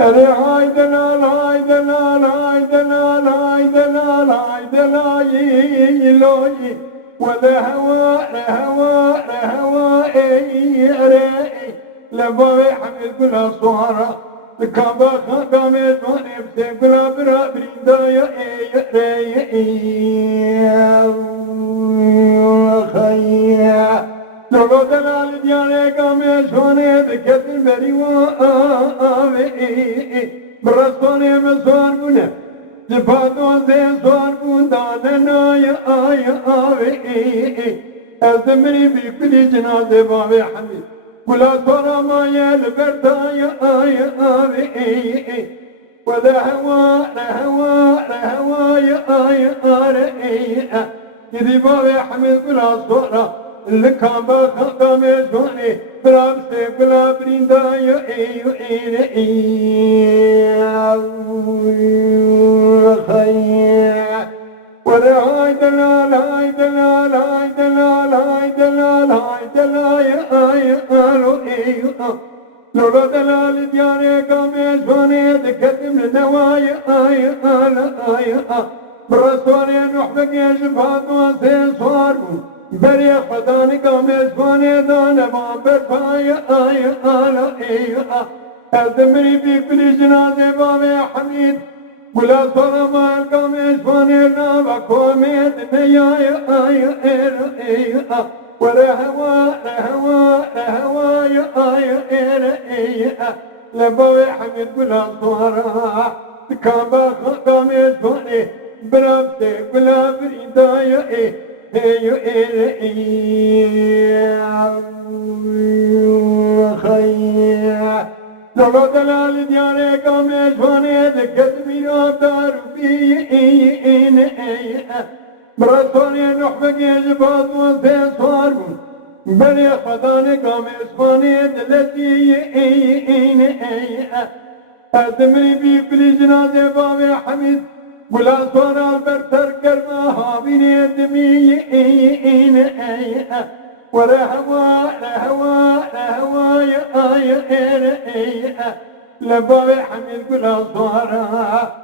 أري هاي دلال هاي دلال هاي دلال هاي دلال هاي دلال يلوي ولا هواء هواء هواء أري لبوي حمد كل صهرة لكابا خدامي توني بسكلا برا بريدا يا خيا لو دلال ديالي كامي شوني بكتل بريوا برسوني مسوار بنا جفاتو زي سوار بنا يا أزمري بكل جنازة بابي حميد ولا صار ما يلبرتا يا ولا هوا لا هوا لا هوا يا إذا بابي حميد ولا صار الكعبة خدامي شوني بلا بسيف بلا بريندا يا ولا هاي دلال هاي دلال هاي دلال هاي دلال هاي دلال لولا دلال دياري قامي شوني تكتم النوايا برسوني نحبك يا شفاط وسي صاربو بري خداني قامي شوني دانا ما برفايا أزمري في كل جنازة بابي حميد ولا صار ما القامي شوني نابا كوميد نيايا ولا هوا لا هوا لا هوا يا لبوي حمد بلا صهرة كابا خدامي شوني بلا بسيف بلا بريدا يا خيا لو دلال ديالي قامي شوني دكت بيو دار بي برسوني نحبك يجبات وسي صاربون بني خداني قام اسماني دلتي أدمري بي كل جنازة بابي حميد ولا صار البرتر كرما هابيني دمي ولا هوا لا هوا لا هوا يا لبابي حميد ولا صار